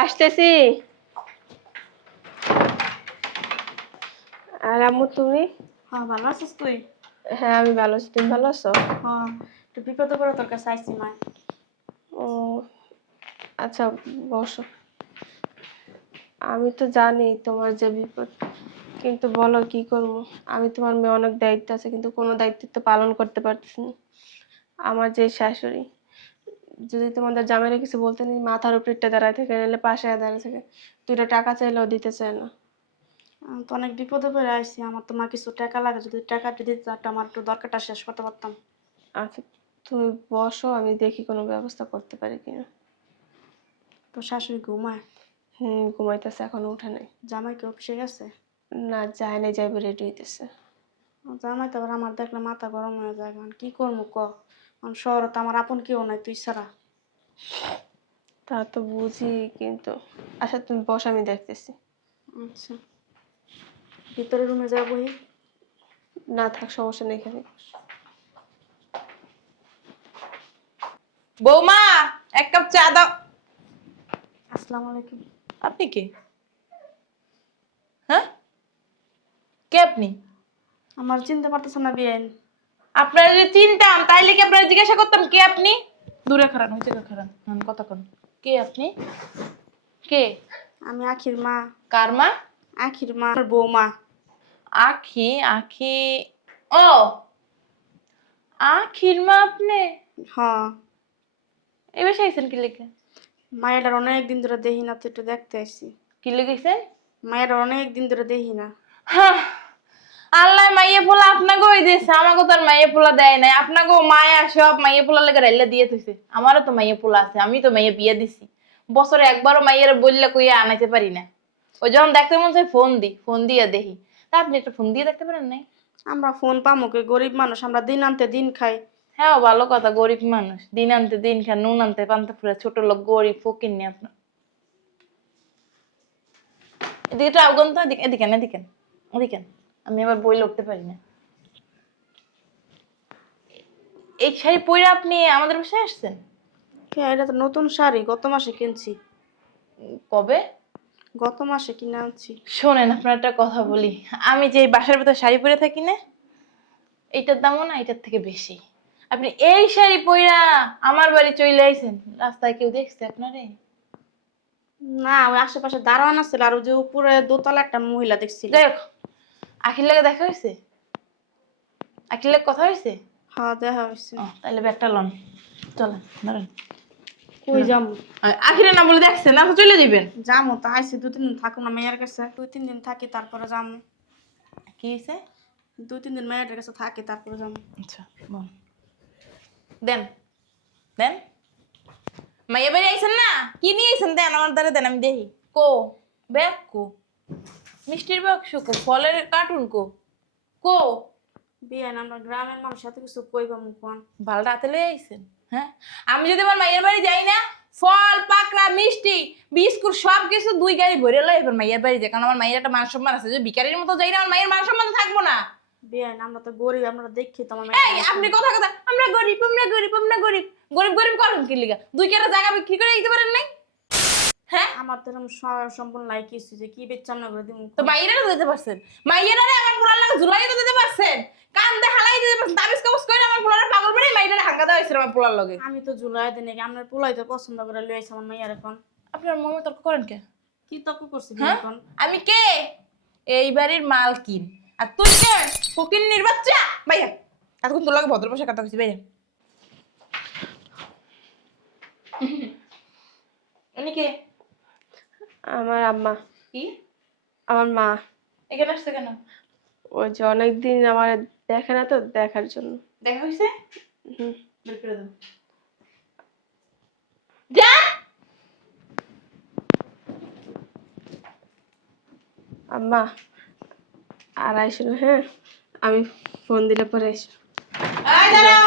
আসতেছি। আর আম্মু তুমি? হ্যাঁ, ভালো আছিস তুই? হ্যাঁ আমি ভালো আছি, তুমি ভালো আছো? হ্যাঁ, একটু বিপদে পড়ে তোর কাছে আইসি মা। ও আচ্ছা, বসো। আমি তো জানি তোমার যে বিপদ, কিন্তু বলো কি করবো। আমি তোমার মেয়ে, অনেক দায়িত্ব আছে, কিন্তু কোনো দায়িত্ব তো পালন করতে পারতেছি না। আমার যে শাশুড়ি, যদি তোমাদের জামাইরা কিছু বলতে নেই, মাথার উপর ইটটা দাঁড়ায় থাকে, নাহলে পাশে দাঁড়ায় থাকে। দুইটা টাকা চাইলেও দিতে চায় না। আমি তো অনেক বিপদে পড়ে আইসি, আমার তো মা কিছু টাকা লাগে, যদি টাকা যদি দিত একটা আমার একটু দরকারটা শেষ করতে পারতাম। আচ্ছা, তুমি বসো, আমি দেখি কোনো ব্যবস্থা করতে পারি কিনা। তো শাশুড়ি ঘুমায়? ঘুমাইতেছে, এখনো উঠে নাই। জামাই কি অফিসে গেছে? না যায় নাই, যাইবে, রেডি হইতেছে। জামাই তো আবার আমার দেখলে মাথা গরম হয়ে যায়, এখন কি করবো ক। শহরে তো আমার আপন কেউ নাই, তুই ছাড়া। তা তো বুঝি, কিন্তু আচ্ছা তুমি বসো, আমি দেখতেছি। আচ্ছা, ভিতরে রুমে যাবো। না থাক, সমস্যা নেই, এখানে। বৌমা, এক কাপ চা দাও। আসসালামু আলাইকুম। আপনি কে? হ্যাঁ, কে আপনি? আমার চিনতে পারতেছ না বিয়েন? আপনার যদি চিনতাম তাইলে কি আপনার জিজ্ঞাসা করতাম কে আপনি? দূরে খারান, হইতে খারান, কথা কন। কে আপনি? কে? আমি আখির মা। কার মা? আখির মা, আমার বৌমা। আখি, আখি। ও, আখির মা আপনি? হ্যাঁ, এবার আইছেন কি লিখে? মায়ের অনেক দিন ধরে দেখি না, তো একটু দেখতে আসছি। কি লিখেছেন? মায়ের অনেক দিন ধরে দেখি না। হ্যাঁ, আল্লাহ মাইয়ে পোলা আপনাকে ওই দিয়েছে, আমাকে তো আর মাইয়ে পোলা দেয় নাই। আপনাকে মায়া সব মাইয়ে পোলা লেগে রাইলা দিয়ে থইছে। আমারও তো মাইয়ে পোলা আছে, আমি তো মাইয়ে বিয়ে দিছি। বছরে একবারও মাইয়ের বললে কইয়া আনাইতে পারি না। ওই যখন দেখতে মন চাই ফোন দিয়ে দেখি। তা আপনি একটা ফোন দিয়ে দেখতে পারেন নাই? আমরা ফোন পামো কে? গরিব মানুষ, আমরা দিন আনতে দিন খাই। হ্যাঁ, ভালো কথা, গরিব মানুষ, দিন আনতে দিন খান, নুন আনতে পান্তা ফুরে, ছোট লোক, গরিব ফকির নি আপনার। এদিকে একটু আবগন তো, এদিকে এদিকে এদিকে এদিকে। আমি আবার বইলে উঠতে পারি না। এই শাড়ি পরে আপনি আমাদের বাসায় আসছেন? কে, এটা তো নতুন শাড়ি, গত মাসে কিনছি। কবে? গত মাসে কিনে আনছি। শোনেন, আপনার একটা কথা বলি। আমি যে এই বাসার ভিতর শাড়ি পরে থাকি না, এইটার দামও না এটার থেকে বেশি। আপনি এই শাড়ি পইরা আমার বাড়ি চলে আইছেন, রাস্তায় কেউ দেখছে আপনারে? না, ওই আশেপাশে দাঁড়ানো ছিল, আর ওই যে উপরে দোতলা একটা মহিলা দেখছিল। যাই হোক, আখির লাগে দেখা হয়েছে? আখির লাগে কথা হয়েছে? হ্যাঁ, দেখা হয়েছে। ও, তাহলে ব্যাগটা লন, চলেন, ধরেন। কই যাবো? আখিরে না বলে দেখছেন, না তো চলে যাবেন। যাবো তো, আইসি 2-3 দিন থাকুন না মেয়ের কাছে, 2-3 দিন থাকি তারপরে যাবো। কি হয়েছে? 2-3 দিন মেয়ের কাছে থাকি তারপরে যাবো। আচ্ছা, বল। দেন, দেন। মাইয়া বাড়ি আইছেন না, কি নিয়ে আইছেন দেন, আমার দ্বারা দেন, আমি দেখি। কো ব্যাগ কো? মিষ্টির বাক্স কো? ফলের কার্টুন কো? কো? বিয়ে না, আমরা গ্রামের মানুষ, সাথে কিছু কইবা মুখ। ভাল রাতে লয়ে আইছেন? হ্যাঁ, আমি যদি আমার মাইয়ের বাড়ি যাই না, ফল পাকড়া মিষ্টি বিস্কুট সব কিছু 2 গাড়ি ভরে লই এবার মাইয়ের বাড়ি যাই, কারণ আমার মাইয়ের একটা মান সম্মান আছে। যে ভিখারির মতো যাই না, আমার মাইয়ের মান সম্মান থাকবো না। বিয়ে না, আমরা তো গরিব, আমরা দেখি তো আমার এই আপনি কথা কথা, আমরা গরিব, আমরা গরিব, আমরা গরিব। গরিব গরিব করেন কি লিগা? 2 কেরা জায়গা বিক্রি করে দিতে পারেন নাই? হ্যাঁ, আমার তো এরকম সম্পূর্ণ লাইক কিছু যে কি বেচাম না করে দিব। তো মাইয়েরা তো দিতে পারছেন, মাইয়েরা আমার পোলার লাগে ঝুলাই তো দিতে পারছেন, কান দে হালাই দিতে পারছেন, তাবিজ কবজ করে আমার পোলারে পাগল বানাই মাইয়েরা হাঙ্গা দেওয়া হয়েছিল আমার পোলার লগে। আমি তো জুলাই দিন নাকি আপনার পোলাই তো পছন্দ করে লই আইছে আমার মাইয়ার। এখন আপনার মমে তর্ক করেন কে? কি তর্ক করছি হ্যাঁ, এখন? আমি কে? এই বাড়ির মালকিন। আর তুই কে? ফকিন্নির বাচ্চা। ভাইয়া, এতক্ষণ তোর লাগে ভদ্র ভাষায় কথা কইছি, ভাইয়া। উনি কে? আমার আম্মা। কি? আমার মা। এখানে আসছে কেন? ওই যে অনেকদিন আমার দেখে না, তো দেখার জন্য। দেখা হইছে? হুম। বের করে দাও। যা। আম্মা, আর আইসো না, হ্যাঁ? আমি ফোন দিলে পরে আইসো। আয় দাঁড়াও।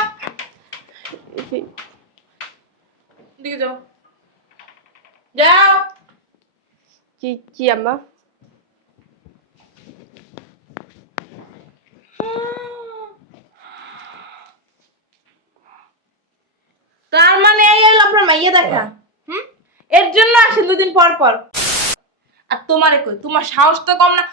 দিকে যাও। যাও। কি কি আম্মা? তার মানে এই হলো আপনার মাইয়া দেখা। হুম, এর জন্য আসে 2 দিন পর পর। আর তোমারে কই, তোমার সাহস তো কম না।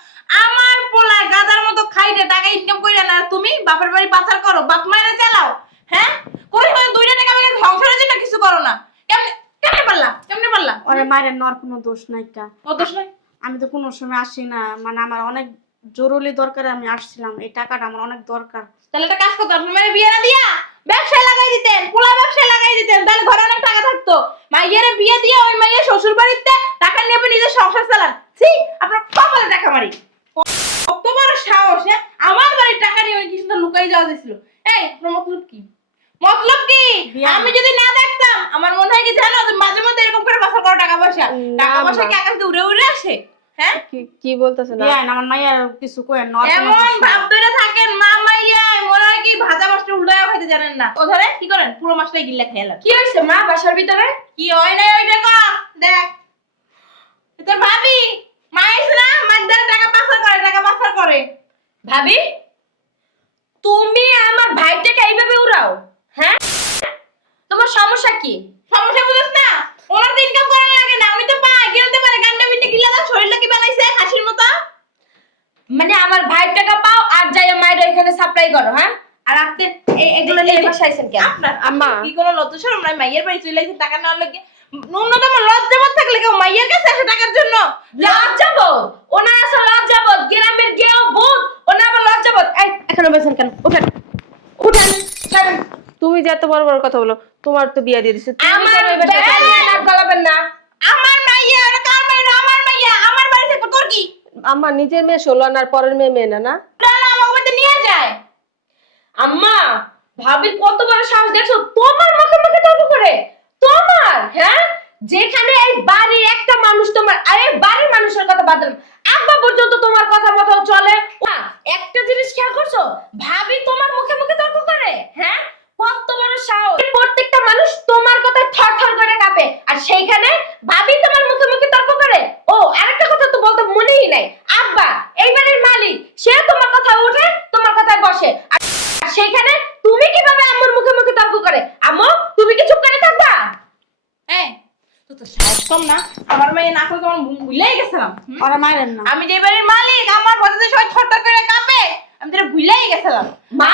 আমার পোলা গাদার মতো খাইতে টাকা ইনকাম কইরা না, তুমি বাপের বাড়ি পাচার করো, বাপ মায়েরা চালাও। হ্যাঁ, কই হয় 2 টাকা আমাকে সংসারের জন্য কিছু করো না। কেমনে কেমনে পারলা, কেমনে পারলা? ওরে মায়ের নর কোনো দোষ নাই কা। ও দোষ নাই। আমি তো কোনো সময় আসি না, মানে আমার অনেক জরুরি দরকারে আমি আসছিলাম, এই টাকাটা আমার অনেক দরকার। তাহলে একটা কাজ করতে, আপনি মানে বিয়ে না দিয়া ব্যবসায় লাগাই দিতেন, পোলা ব্যবসায় লাগাই দিতেন, তাহলে ঘরে অনেক টাকা থাকতো। মাইয়েরে বিয়ে দিয়ে ওই মাইয়ের শ্বশুর বাড়িতে টাকা নিয়ে নিজের সংসার চালান। ছি, আপনার কপালে টাকা মারি। কত বড় সাহস! হ্যাঁ, আমার বাড়ির টাকা নিয়ে ওই কি সুন্দর লুকাই যাওয়া দিছিল। এই, আপনার মতলব কি? মতলব কি? বিয়া। আমি যদি না দেখতাম, আমার মনে হয় কি জানো, যে মাঝে মধ্যে এরকম করে বাসা করো টাকা পয়সা। টাকা পয়সা কি আকাশ দিয়ে উড়ে উড়ে আসে? হ্যাঁ, কি বলতেছেন? বিয়ান আমার মায়ের কিছু কইেন নর কোনো এমন দোষ নাই। ভাব ধরে থাকেন মা মাইয়া, মনে হয় কি ভাজা মাছটা উল্টায়া খাইতে জানেন না। ও ধরে কি করেন, পুরো মাছটাই গিল্লা খেয়ালেন। কি হয়েছে মা বাসার ভিতরে? কি হয় না ওইটা ক দেখ। তোর ভাবি মা আইছে না, মাছদার টাকা পাচার করে, টাকা পাচার করে। ভাবি, তুমি আমার ভাইটাকে এইভাবে উড়াও? হ্যাঁ, তোমার সমস্যা কি? সমস্যা বুঝছ না? ওনার তো ইনকাম করার লাগে না, উনি তো পায়, কিনতে পারে। গান্ডা মিটে গিল্লা দাও, শরীরটা কি বানাইছে হাসির মতো। মানে আমার ভাইটাকে পাও আর যাই মায়ের এখানে সাপ্লাই করো? হ্যাঁ, আর আপনি এগুলো নিয়ে বসাইছেন কেন? আপনার আম্মা। কি কোনো লজ্জা শরম নাই? মাইয়ের বাড়ি চলে আইছে টাকা নেওয়ার লাগে। ন্যূনতম লজ্জাবোধ থাকলে কেউ মাইয়ের কাছে আসে টাকার জন্য? লজ্জাবোধ? ওনার আছে লজ্জাবোধ, গ্রামের গেও বোধ, ওনার আবার লজ্জাবোধ। এই এখানে বসেন কেন? উঠেন উঠেন, ছাড়েন। তুমি যে এত বড় বড় কথা বলো, তোমার তো বিয়া দিয়ে দিছে। তুমি আমার কেন এই বাসায় থাকতে দিছো? নাক গলাবেন না। আমার মাইয়া, ওটা কার মাইয়া? আমার মাইয়া, আমার বাড়ি থেকে তোর কি? আম্মা, নিজের মেয়ে 16 আর পরের মেয়ে মেয়ে না? না, না না, আমাকে বাড়িতে নিয়ে যায়। আম্মা, ভাবি কত বড় সাহস দেখছো, তোমার মুখে মুখে তর্ক করে? তোমার, হ্যাঁ, যেখানে এই বাড়ির একটা মানুষ তোমার, আর এই বাড়ির মানুষের কথা বাদ দিলাম, আব্বা পর্যন্ত তোমার কথা মতো চলে। একটা জিনিস খেয়াল করছো, ভাবি তোমার মুখে মুখে তর্ক করে? হ্যাঁ, কত বড় সাহস! প্রত্যেকটা মানুষ তোমার কথা থর থর করে কাঁপে, আর সেইখানে ভাবি তোমার মুখে মুখে তর্ক করে। ও আরেকটা কথা তো বলতে মনেই নাই, আব্বা এই বাড়ির মালিক, সে তোমার কথা উঠে তোমার কথায় বসে, আর সেইখানে তুমি কিভাবে আম্মুর মুখে মুখে তর্ক করে? আম্মু, তুমি কি চুপ করে থাকবা? এই, তোর তো সাহস কম না? আমার মাইয়া না করে তোমার ভুলেই গেছিলাম। ওরে মায়ের না। আমি যে বাড়ির মালিক, আমার কথাতে সবাই থরথর করে কাঁপে, আমি তোরা ভুলেই গেছিলাম। মা,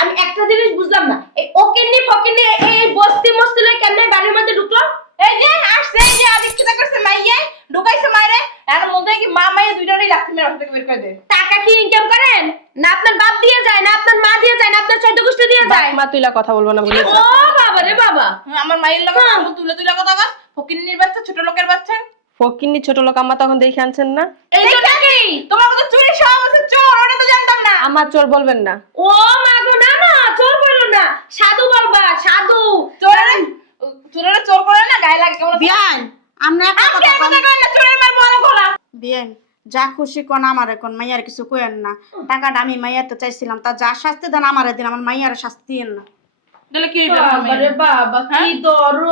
আমি একটা জিনিস বুঝলাম না, এই ওকিন্নি ফকিন্নি এই বস্তি মস্তি লই কেমনে বাড়ির মধ্যে ঢুকলো? এই যে আসছে, এই যে আদিক্ষিতা করছে মাইয়ে, ঢুকাইছে মায়েরে। এর মধ্যে কি মা মাইয়ে দুইটারই লাথি মেরে থেকে বের করে দে। টাকা কি ইনকাম করেন? না আপনার বাপ দিয়ে যায়, না আপনার মা দিয়ে যায়, না আপনার চৈদ্দ গোষ্ঠী দিয়ে যায়? মা তুইলা কথা বলবো না বলে। ও বাবা রে বাবা! আমার মায়ের লোক আঙুল তুলে তুলে কথা বল। ফকিন্নির বাচ্চা, ছোট লোকের বাচ্চা। ফকিন্নি ছোট লোক, আম্মা তখন দেখে আনছেন না? এইটা কি? তোমার তো চুরি সব আছে, চোর, ওটা তো জানতাম না। আমার চোর বলবেন না। ও মা গো, না না, চোর বললো না, সাধু বলবা, সাধু। চোরেরা চোরেরা চোর করে না, গায়ে লাগে কেমন? বিয়ান আমরা একটা আজকে কথা কথা কই না, চোরের মার বড় গলা। বিয়ান যা খুশি কোন আমারে কোন, মাইয়ার কিছু কইেন না। টাকাটা আমি মাইয়াতে চাইছিলাম, তা যা শাস্তি দেন আমারে দিন, আমার মাইয়ার শাস্তি দিন না। তাহলে কি বাবা রে বাবা, কি দরদ!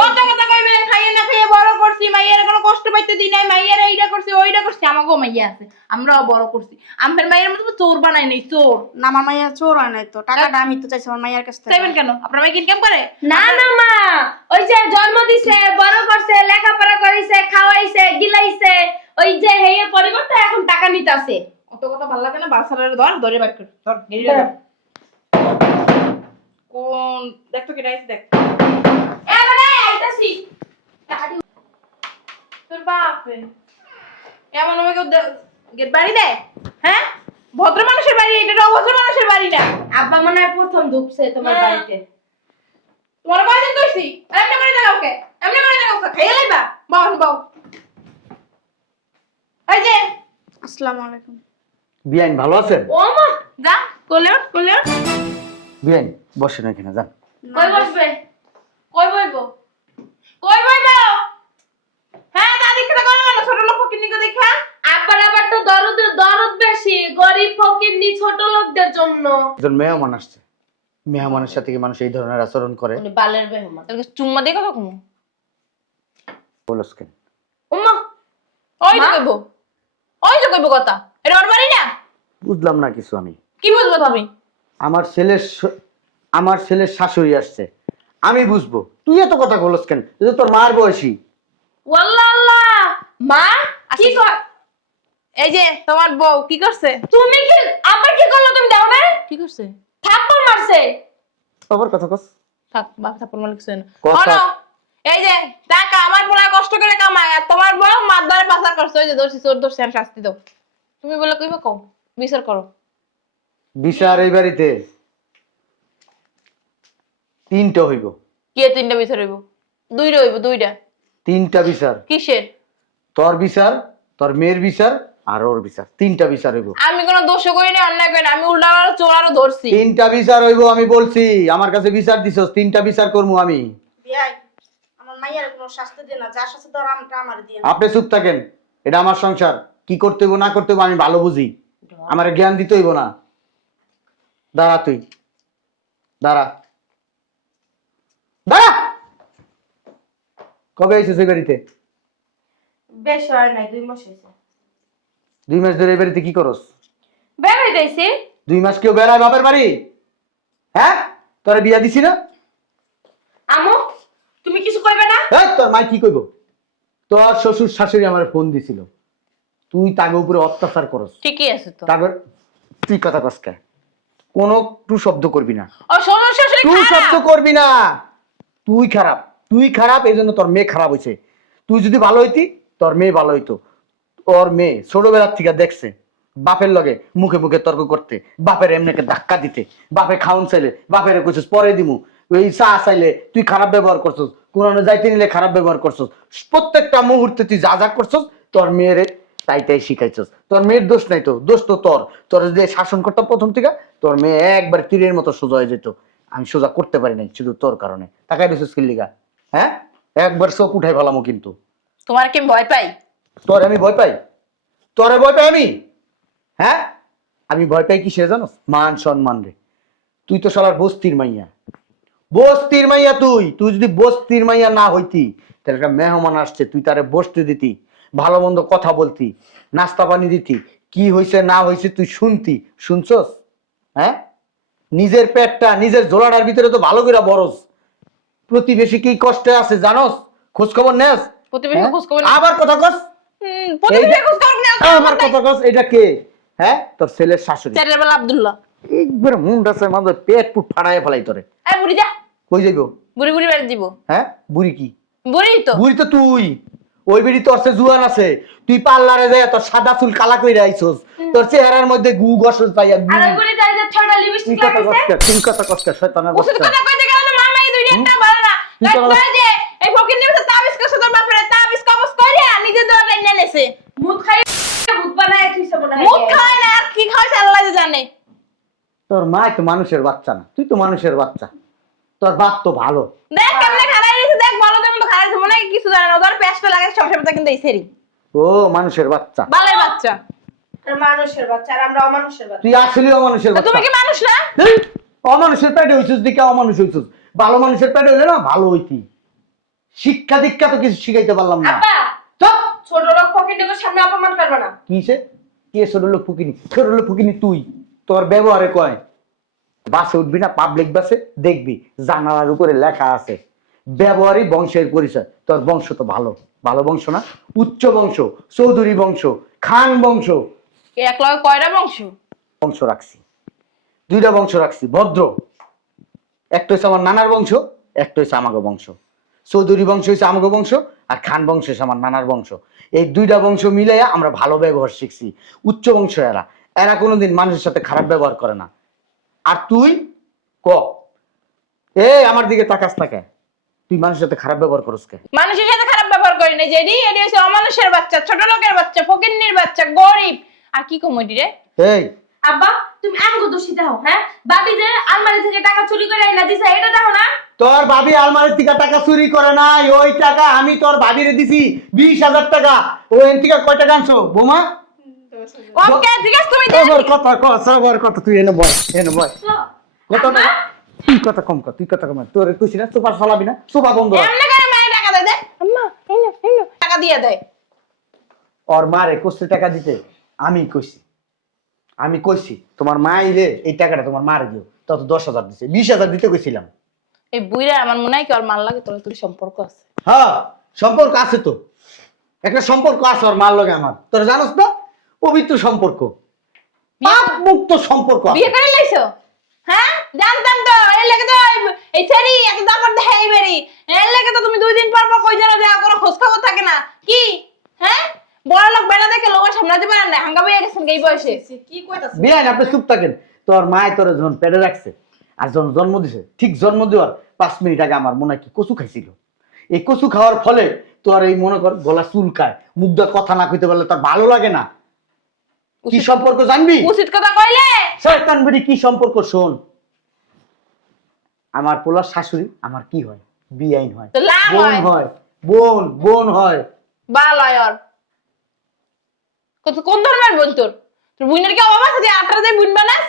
কত কথা কইবে? খাইয়ে না খাইয়ে বড় করছি, মাইয়ের কোনো কষ্ট পাইতে দিই নাই, মাইয়ের এইটা করছি ওইটা করছি। আমাকেও মাইয়া আছে, আমরাও বড় করছি। আমার মাইয়ের মতো তো চোর বানাই নাই, চোর। না আমার মাইয়া চোর হয় নাই তো, টাকাটা আমি তো চাইছি আমার মাইয়ার কাছ থেকে। চাইবেন কেন? আপনার মাইকে ইনকাম করে? না না মা, ওই যে জন্ম দিছে, বড় করছে, লেখাপড়া করাইছে, খাওয়াইছে, গিলাইছে, ওই যে হেয়ে পরিবর্তে এখন টাকা নিতাছে। অত কথা ভালো লাগে না, বাসারের ধর, ধরে বাইক কর, ধর গেরিয়ে ধর। কোন দেখ তো কেটে আইছে, দেখ। এ বাবা, আইতাছি। তোর বাপ রে, এমন আমাকে গেট বাড়ি দেয়? হ্যাঁ, ভদ্র মানুষের বাড়ি, এটা অভদ্র মানুষের বাড়ি না। আব্বা মনে হয় প্রথম ঢুকছে তোমার হ্যাঁ। বাড়িতে। তোমার কয়দিন কইছি এমনি করে দেখাও কে? এমনি করে দেখাও কে? খাইয়ে লাইবা? বল বল। এই যে আসসালামু আলাইকুম। বিয়াইন ভালো আছেন? ও মা, যা কোলে উঠ, কোলে উঠ। বিয়াইন বসেন এখানে, যান। কই বসবে? কই বইবো? কই বইবো? হ্যাঁ, দাদি খেতে কোন না, ছোট লোক ফকির নিকে দেখা। আব্বার আবার তো দরদ দরদ বেশি, গরিব ফকিরনি ছোট লোকদের জন্য। একজন মেহমান আসছে, মেহমানের সাথে কি মানুষ এই ধরনের আচরণ করে? উনি বালের বেহমান। তোকে চুম্মা দিয়ে কথা কমু। বলস কেন? ওমা, ওই তো মা? কইবো, ওই তো কইবো কথা। এটা ওর বাড়ি না? বুঝলাম না কিছু আমি। কি বুঝবো তুমি? আমার ছেলের শাশুড়ি আসছে, আমি বুঝবো, তুই এত কথা বলস কেন? এই যে তোর মার বয়সী। ওয়াল্লাহ আল্লাহ, মা কি কর? এই যে তোমার বউ কি করছে? তুমি কি আবার কি করলো তুমি দাও না? কি করছে? থাপ্পড় মারছে। আবার কথা কস। থাক বাপ থাপ্পড় মারলে কিছু হয় না। কথা- শোনো, এই যে টাকা আমার পোলা কষ্ট করে কামায় আর তোমার বউ মারদারে পাচার করছে। ওই যে দোষী চোর দোষী আর শাস্তি দাও। তুমি বলে কইবা কও, বিচার করো। বিচার এই বাড়িতে 3টা হইব। কে 3টা বিচার হইব? 2টা হইব, 2টা। 3টা বিচার। কিসের? তোর বিচার, তোর মেয়ের বিচার, আর ওর বিচার। 3টা বিচার হইব। আমি কোনো দোষ করি না, অন্যায় করি না। আমি উল্টা আরো চোর আরো ধরছি। 3টা বিচার হইব, আমি বলছি। আমার কাছে বিচার দিছস, 3টা বিচার করবো আমি। বিয়াই আমার মাইয়ার কোনো শাস্তি দিয়ে না, যা শাস্তি দেওয়ার আমটা আমার দিয়ে না। আপনি চুপ থাকেন, এটা আমার সংসার। কি করতে হইব না করতে হইব আমি ভালো বুঝি। আমার জ্ঞান দিতে হইব না। দাঁড়া তুই, দাঁড়া দাঁড়া। কবে আইছিস এই বাড়িতে? বেশ হয় নাই, 2 মাস হয়েছে। 2 মাস ধরে এই বাড়িতে কি করস? বের হয়ে যাইছি। 2 মাস কেউ বেড়ায় বাপের বাড়ি? হ্যাঁ, তোরে বিয়া দিছি না? আমু তুমি কিছু কইবে না? এই তোর মা কি কইব? তোর শ্বশুর শাশুড়ি আমার ফোন দিছিল, তুই তাকে উপরে অত্যাচার করস। ঠিকই আছে তো। তারপর তুই কথা কস কে? কোনো টু শব্দ করবি না, ও শ্বশুর শাশুড়ি তুই শব্দ খারাপ। করবি না। তুই খারাপ, তুই খারাপ, এই জন্য তোর মেয়ে খারাপ হয়েছে। তুই যদি ভালো হইতি তোর মেয়ে ভালো হইতো। ওর মেয়ে ছোটবেলার থেকে দেখছে বাপের লগে মুখে মুখে তর্ক করতে, বাপের এমনিকে ধাক্কা দিতে, বাপে খাউন চাইলে বাপের কইছিস পরে দিমু, ওই চা চাইলে তুই খারাপ ব্যবহার করছস, কোরআনে যাইতে নিলে খারাপ ব্যবহার করছস। প্রত্যেকটা মুহূর্তে তুই যা যা করছস তোর মেয়েরে তাই তাই শিখাইছস। তোর মেয়ের দোষ নাই তো, দোষ তো তোর। তোর যে শাসন করতাম প্রথম থেকে, তোর মেয়ে একবার তীরের মতো সোজা হয়ে যেত। আমি সোজা করতে পারি নাই শুধু তোর কারণে। তাকাই দিছিস কি লিগা? হ্যাঁ, একবার চোখ উঠাই ফেলামো কিন্তু। তোমার কি ভয় পাই? তোর আমি ভয় পাই? তোরে ভয় পাই আমি? হ্যাঁ, আমি ভয় পাই কিসে জানোস? মান সম্মান রে। তুই তো শালার বস্তির মাইয়া, বস্তির মাইয়া। তুই তুই যদি বস্তির মাইয়া না হইতি তাহলে একটা মেহমান আসছে তুই তারে বসতে দিতি, ভালো মন্দ কথা বলতি, নাস্তা পানি দিতি, কি হয়েছে না হয়েছে তুই শুনতি। শুনছস? হ্যাঁ, নিজের পেটটা নিজের ঝোলাটার ভিতরে তো ভালো করে বরস। প্রতিবেশী কি কষ্টে আছে জানোস? খোঁজ খবর নেস? প্রতিবেশী হ্যাঁ? খোঁজ খবর আবার কথা কস। প্রতিবেশী খোঁজ খবর নেওয়া তো আমার কথা কস। এটা কে? হ্যাঁ, তোর ছেলের শাশুড়ি। ছেলের বেলা আব্দুল্লাহ। একবার মুন্ডাছে মাঝে পেট পুট ফাড়ায় ফেলাই তোরে। এই বুড়ি যা, কই যাইব? বুড়ি বুড়ি বাড়ি দিব। হ্যাঁ, বুড়ি কি? বুড়ি তো। বুড়ি তো তুই। ওই বেড়ি তোর সে জুয়ান আছে, তুই পার্লারে যায় তোর সাদা চুল কালা কইরা আইছস, তোর চেহারার মধ্যে গু গসস পাইয়া গু। আর ওই করে যাই যে ছোট তুই লিপস্টিক কথা লাগাইছে। কষ্ট, তুই কথা কষ্ট, শয়তানের ওষুধ বাচ্চা। কথা কইতে গেলে না মামা এই দুইটা একটা ভালো না। কি তাই করা? যে এই ফকির নিয়ে তাবিজ কইছে তোর বাপরে, তাবিজ কবজ কইরা নিজে দোয়াটা এনে নেছে। মুখ খাই ভূত বানায় তুইছে মনে হয়। মুখ খায় না আর কি খায় আল্লাহ জানে। তোর মা তো মানুষের বাচ্চা না, তুই তো মানুষের বাচ্চা। তোর বাপ তো ভালো। দেখ কেমনে খারাই দিছে, দেখ ভালো তেমন তো খারাই দিছে, মনে হয় কিছু জানে না। ওদের পেছটা লাগে সংসার মধ্যে কিন্তু এই সেরি ও মানুষের বাচ্চা, বালের বাচ্চা। আর মানুষের বাচ্চা আর আমরা অমানুষের বাচ্চা। তুই আসলেই অমানুষের তা বাচ্চা। তুমি কি মানুষ না? এই, অমানুষের পেটে হইছিস দিকে অমানুষ হইছিস। ভালো মানুষের পেটে হইলে না ভালো হইতি। শিক্ষা দীক্ষা তো কিছু শিখাইতে পারলাম না। আব্বা চুপ! ছোট লোক ফকিন্ডিকে সামনে অপমান করবে না। কিসে? কে ছোট লোক ফুকিনি? ছোট লোক ফুকিনি তুই। তোর ব্যবহারে কয়। বাসে উঠবি না, পাবলিক বাসে দেখবি জানালার উপরে লেখা আছে ব্যবহারই বংশের পরিচয়। তোর বংশ তো ভালো, ভালো বংশ না? উচ্চ বংশ, চৌধুরী বংশ, খান বংশ। এক লগে কয়টা বংশ? বংশ রাখছি, 2টা বংশ রাখছি ভদ্র। একটা হচ্ছে আমার নানার বংশ, একটা হচ্ছে আমাগো বংশ। চৌধুরী বংশ হচ্ছে আমাগো বংশ, আর খান বংশ হচ্ছে আমার নানার বংশ। এই 2টা বংশ মিলাইয়া আমরা ভালো ব্যবহার শিখছি। উচ্চ বংশ এরা, এরা কোনোদিন মানুষের সাথে খারাপ ব্যবহার করে না। আর তুই ক আমার দিকে তাকাস না কে? তুই মানুষের সাথে খারাপ ব্যবহার করস কে? মানুষের সাথে খারাপ ব্যবহার করি না, যেডি এডি হচ্ছে অমানুষের বাচ্চা, ছোট লোকের বাচ্চা, ফকিন্নির বাচ্চা, গরিব। আর কি কমেডি রে? এই আব্বা তুমি আমগো দোষী দাও। হ্যাঁ, বাবি যে আলমারি থেকে টাকা চুরি করে এনে দিছে এটা দেখো না। তোর ভাবি আলমারির থেকে টাকা চুরি করে নাই, ওই টাকা আমি তোর ভাবিরে দিছি 20,000 টাকা। ও এর থেকে কয় টাকা আনছো বোমা? ওকে ঠিক আছে, তুমি ওর কথা কস, ওর কথা তুই এনে বল, এনে বল। কত আম্মা? টাকা? তুই কথা কম কর, তুই কথা কম কর। তোর কইছি না সুপার চালাবি না, সুপা বন্ধ রাখ। এমনে করে মায়ের টাকা দেয়, দেখ আম্মা এনো এনো টাকা দিয়ে দেয়। ওর মারে কষ্ট টাকা দিতে আমি কইছি তোমার মা আইলে এই টাকাটা তোমার মারে দিও। তত 10,000 দিছে, 20,000 দিতে কইছিলাম। এই বুইরা আমার মনে হয় কি ওর মাল লাগে তোর তোর সম্পর্ক আছে। হ্যাঁ সম্পর্ক আছে তো, একটা সম্পর্ক আছে ওর মার লগে আমার, তোরা জানোস না? পবিত্র সম্পর্ক, পাপ মুক্ত সম্পর্ক আছে। বিয়ে করে লাইছো? হ্যাঁ জানতাম তো, এর লাগে তো এই সেরি একদম আমার দেখাই বেরি, এর লাগে তো তুমি 2 দিন পর পর কই জানা দেখা করো, খোঁজ খবর থাকে না কি? হ্যাঁ বড় লোক বেলা দেখে লোক সামলাতে পারেন না, হাঙ্গা বইয়া গেছেন এই বয়সে। কি কইতাছ? বিয়ান আপনি চুপ থাকেন। তোর মায় তোর যখন পেটে রাখছে আর যখন জন্ম দিছে, ঠিক জন্ম দেওয়ার 5 মিনিট আগে আমার মনে হয় কি কচু খাইছিল। এই কচু খাওয়ার ফলে তোর এই মনে কর গলা চুলকায়, মুখ দিয়ে কথা না কইতে পারলে তোর ভালো লাগে না। কি সম্পর্ক জানবি? উচিত কথা কইলে শয়তান বেরি কি সম্পর্ক শোন। আমার পোলার শাশুড়ি আমার কি হয়? বিআইন হয়, তো লাভ বোন হয়। হয়, বোন হয়। বালয় ওর কোন ধরনের বোন তোর? তোর বুইনের কি অভাব আছে যে 18 দিয়ে বুইন বানাস?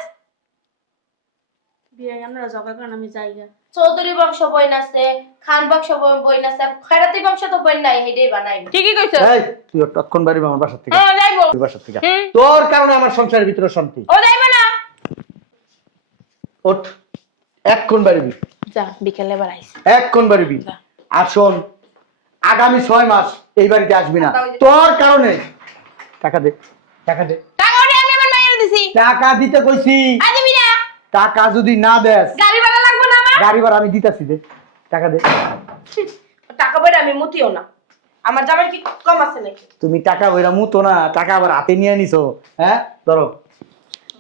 বিয়ে আমরা জগা করেন, আমি যাইগা। চৌধুরী বংশ বই নাছে, খান বংশ বই নাছে, খয়রাতি বংশ তো বই নাই, হেডেই বানাই। ঠিকই কইছো। এই তুই তৎক্ষণ বাড়ি আমার বাসার থেকে, হ্যাঁ যাইবো। তুই বাসার থেকে। হুম। তোর কারণে আমার সংসারের ভিতরে শান্তি। ও যাইবো না। ওঠ, এক্ষণ বাড়িবি, যা বিকেলে এবার আইস। এক্ষণ বাড়িবি। যা। আর শোন, আগামী 6 মাস এই বাড়িতে আসবি না তোর কারণে। টাকা দে, টাকা দে। টাকা ওরে আমি আমার মায়ের দিছি। টাকা দিতে কইছি। আ দিবি না? টাকা যদি না দেস, গাড়ি ভাড়া লাগবে না আমার? গাড়ি ভাড়া আমি দিতাছি, দে টাকা দে। টাকা বইরা আমি মুতিও না, আমার জামাই কি কম আছে নাকি? তুমি টাকা বইরা মুতো না, টাকা আবার হাতে নিয়ে নিছো। হ্যাঁ ধরো,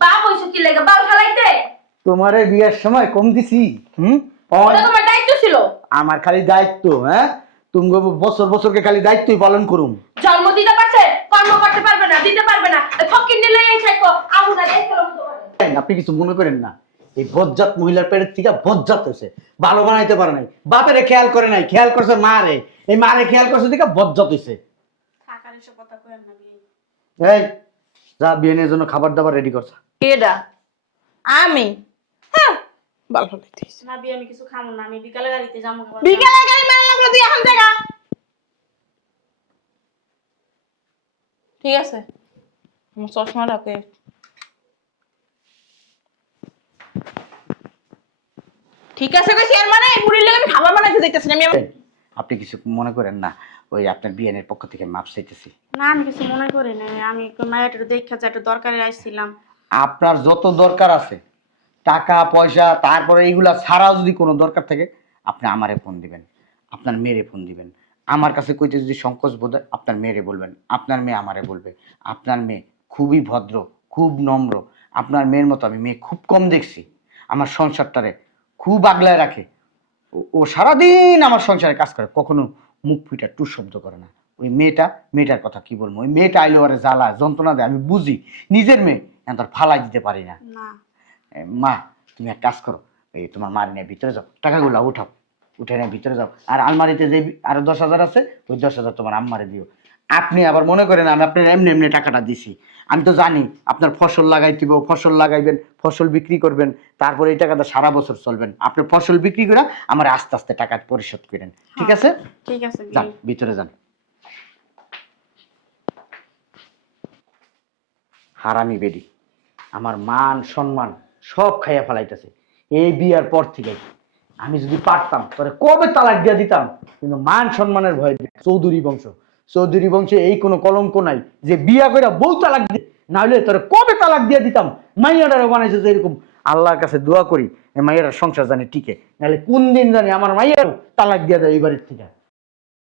বাপ হইছো কি লাগে বাল ফেলাইতে? তোমারে বিয়ের সময় কম দিছি? ওটা তোমার দায়িত্ব ছিল। আমার খালি দায়িত্ব, হ্যাঁ তুমি বছর বছরকে খালি দায়িত্বই পালন করুম। জন্ম দিতে পারছে, কর্ম করতে পারবে না, দিতে পারবে না, ফকির নিলে এই থাকো আহুনা দেখো তোমার। আপনি কিছু মনে করেন না, এই বজ্জাত মহিলার পেটের থেকে বজ্জাত হয়েছে, ভালো বানাইতে পারে নাই, বাপেরে খেয়াল করে নাই, খেয়াল করছে মারে, এই মারে খেয়াল করছে দিকে বজ্জাত হয়েছে। থাকার এসব কথা কইেন না বিয়ে। এই যা বিয়ের জন্য খাবার দাবার রেডি করছে। কেডা? আমি? হ্যাঁ বাল ফলাইতিস। না বিয়ে আমি কিছু খামো না, আমি বিকালে গাড়িতে যাবো। বিকেলে গাড়ি মেলা লাগলো তুই এখন দেখা। ঠিক আছে আমার চশমা রাখে। ঠিক আছে কইছি, এর মানে বুড়ির লাগে আমি খাবার বানাইতে যাইতেছি না। আমি আপনি কিছু মনে করেন না, ওই আপনার বিয়ের পক্ষ থেকে মাপ চাইতেছি। না আমি কিছু মনে করি না, আমি মায়ের দেখা যায় একটু দরকারে আসছিলাম। আপনার যত দরকার আছে টাকা পয়সা, তারপরে এইগুলা ছাড়াও যদি কোনো দরকার থাকে আপনি আমারে ফোন দিবেন, আপনার মেয়েরে ফোন দিবেন। আমার কাছে কইতে যদি সংকোচ বোধ হয় আপনার মেয়েরে বলবেন, আপনার মেয়ে আমারে বলবে। আপনার মেয়ে খুবই ভদ্র, খুব নম্র। আপনার মেয়ের মতো আমি মেয়ে খুব কম দেখছি। আমার সংসারটারে খুব আগলায় রাখে। ও সারাদিন আমার সংসারে কাজ করে, কখনো মুখ ফুটা টু শব্দ করে না। ওই মেয়েটার কথা কি বলবো, ওই মেয়েটা আইলো আরে জ্বালা যন্ত্রণা দেয়, আমি বুঝি। নিজের মেয়ে এখন তার ফালাই দিতে পারি না। না মা তুমি এক কাজ করো, এই তোমার মার নিয়ে ভিতরে যাও, টাকাগুলো উঠাও, উঠে নিয়ে ভিতরে যাও। আর আলমারিতে যে আরো 10,000 আছে ওই 10,000 তোমার আম্মারে দিও। আপনি আবার মনে করেন আমি আপনার এমনি এমনি টাকাটা দিছি। আমি তো জানি আপনার ফসল লাগাইতে হবে, ফসল লাগাইবেন, ফসল বিক্রি করবেন, তারপরে এই টাকাটা সারা বছর চলবেন। আপনি ফসল বিক্রি করে আমার আস্তে আস্তে টাকা পরিশোধ করেন, ঠিক আছে? ঠিক আছে যান বিয়ে। ভিতরে যান। হারামি বেডি আমার মান সম্মান সব খাইয়া ফেলাইতেছে এই বিয়ার পর থেকে। আমি যদি পারতাম তোরে কবে তালাক দিয়া দিতাম, কিন্তু মান সম্মানের ভয় দিই। চৌধুরী বংশে এই কোনো কলঙ্ক নাই যে বিয়া করে বউ তালাক দিয়ে, না হলে তোরে কবে তালাক দিয়া দিতাম। মাইয়াটারও বানাইছে যে এরকম। আল্লাহর কাছে দোয়া করি এই মাইয়াটার সংসার জানি টিকে, নাহলে কোন দিন জানি আমার মাইয়ারও তালাক দিয়া দেয় এই বাড়ির থেকে।